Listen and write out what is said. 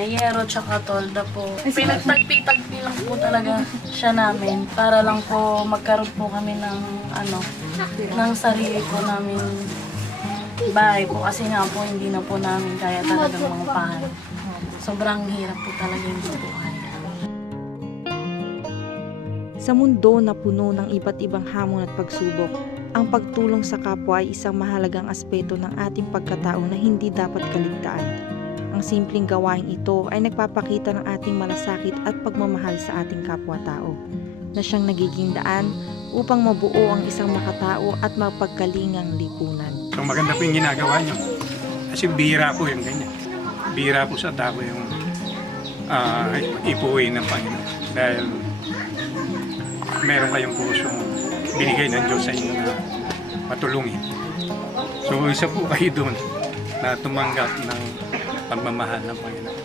Yero tsaka tolda po. Pinagtagpi-tagpi lang po talaga siya namin para lang po magkaroon po kami ng ng sarili po namin bahay po kasi nga po hindi na po namin kaya talagang mga pahay. Sobrang hirap po talaga yung buhay. Sa mundo na puno ng iba't ibang hamon at pagsubok, ang pagtulong sa kapwa ay isang mahalagang aspeto ng ating pagkatao na hindi dapat kaligtaan. Ang simpleng gawain ito ay nagpapakita ng ating malasakit at pagmamahal sa ating kapwa-tao, na siyang nagiging daan upang mabuo ang isang makatao at mapagkalingang lipunan. So maganda po yung ginagawa nyo. Kasi bihira po yung ganyan. Bihira po sa tao yung ipuwi ng Panginoon. Dahil meron kayong pusong binigay ng Diyos sa inyo na matulungin. So isa po kayo doon na tumanggap ng pagmamahal ng Panginoon.